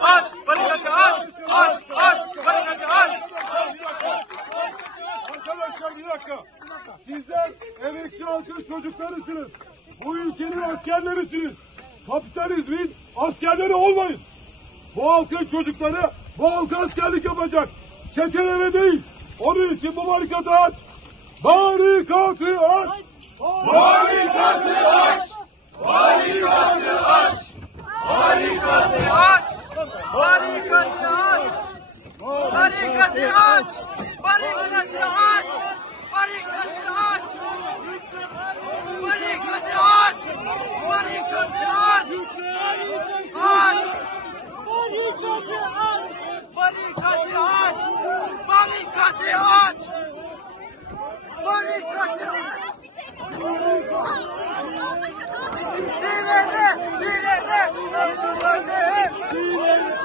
Aç! Barikatı aç! Aç! Aç! Barikatı aç! Arkadaşlar bir dakika. Sizler emekçi halkın çocuklarısınız. Bu ülkenin askerlerisiniz. Kapitalizmin askerleri olmayın. Bu halkın çocukları bu halka askerlik yapacak. Çetelere değil. Onun için bu barikatı aç. Barikatı aç. Barikatı aç! Barikatı aç! Barikatı aç! Barikatı aç! Barikatı aç! Barikatı aç! Barikatı aç! Barikatı aç! Barikatı aç! Aç! Barikatı aç! Barikatı aç! Barikatı aç! Direne! Direne! Öldüreceğiz! Dur!